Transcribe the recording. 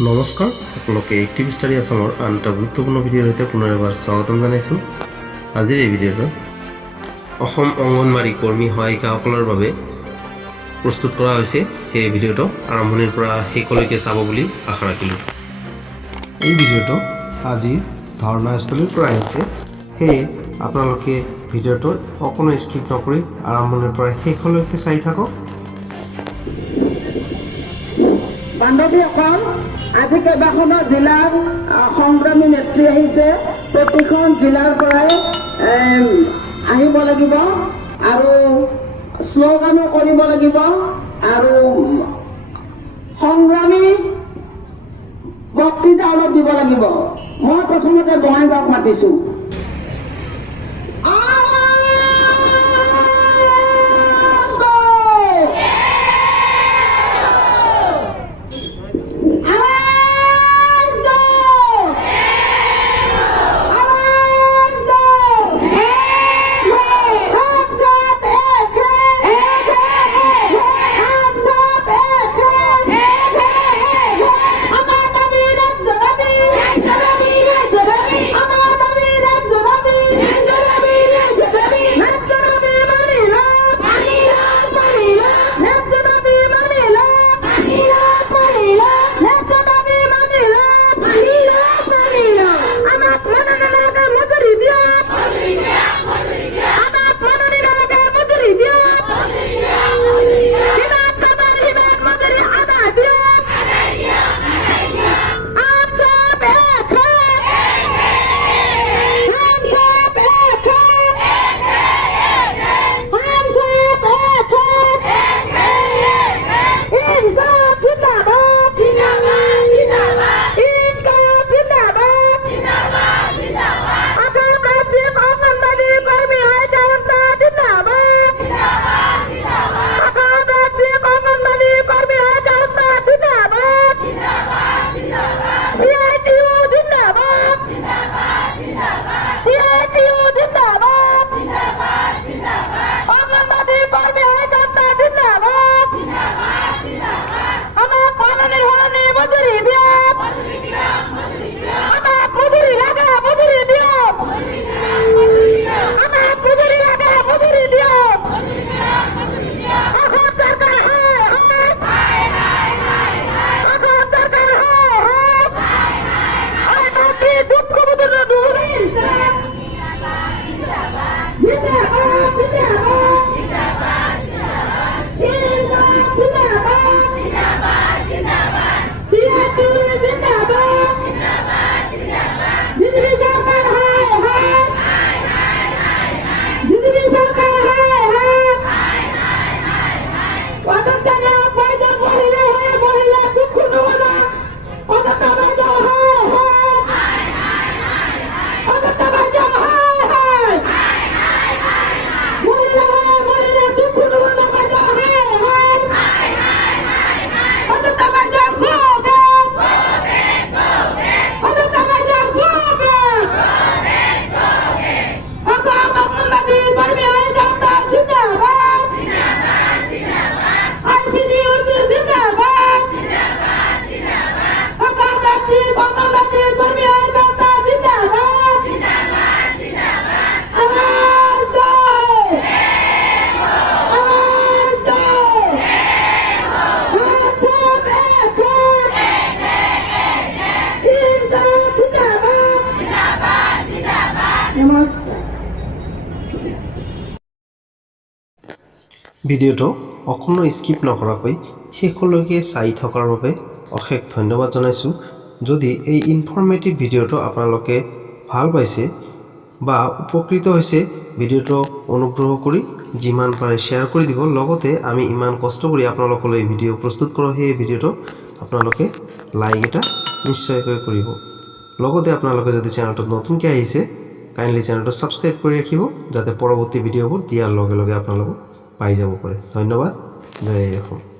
নমস্কাৰ আপোনালোকে active study আসামৰ আন এটা গুৰুত্বপূৰ্ণ ভিডিঅ'ৰ সৈতে পুনৰ এবাৰ স্বাগতম জনাইছোঁ। আজিৰ এই ভিডিঅ'টো অসম অংগনবাড়ী কৰ্মী সহায়িকাসকলৰ বাবে প্ৰস্তুত কৰা হৈছে। এই ভিডিঅ'টো আৰম্ভণিৰ পৰা শেষলৈকে চাব বুলি আশা ৰাখিলোঁ। এই ভিডিঅ'টো আজি ধাৰণাস্থলীৰ পৰা আহিছে, সেয়ে আপোনালোকে ভিডিঅ'টো অকণো স্কিপ নকৰি আৰম্ভণিৰ পৰা শেষলৈকে চাই থাকক। বান্ধৱীসকল, আজি কেইবাখনো জিলাৰ সংগ্ৰামী নেত্ৰী আহিছে। প্ৰতিখন জিলাৰ পৰাই আহিব লাগিব আৰু শ্লোগানো কৰিব লাগিব আৰু সংগ্ৰামী বক্তৃতা অলপ দিব লাগিব। মই প্ৰথমতে বঙাইগাঁৱক মাতিছো। ভিডিঅ'টো অকণো স্কিপ নকৰাকৈ শেষলৈকে চাই থকাৰ বাবে অশেষ ধন্যবাদ জনাইছোঁ। যদি এই ইনফৰ্মেটিভ ভিডিঅ'টো আপোনালোকে ভাল পাইছে বা উপকৃত হৈছে, ভিডিঅ'টো অনুগ্ৰহ কৰি যিমান পাৰে শ্বেয়াৰ কৰি দিব। লগতে আমি ইমান কষ্ট কৰি আপোনালোকলৈ ভিডিঅ' প্ৰস্তুত কৰোঁ, সেই ভিডিঅ'টো আপোনালোকে লাইক এটা নিশ্চয়কৈ কৰিব। লগতে আপোনালোকে যদি চেনেলটোত নতুনকৈ আহিছে, কাইণ্ডলি চেনেলটো ছাবস্ক্ৰাইব কৰি ৰাখিব, যাতে পৰৱৰ্তী ভিডিঅ'বোৰ দিয়াৰ লগে লগে আপোনালোকক পাই যাব পাৰে। ধন্যবাদ। জয় অসম।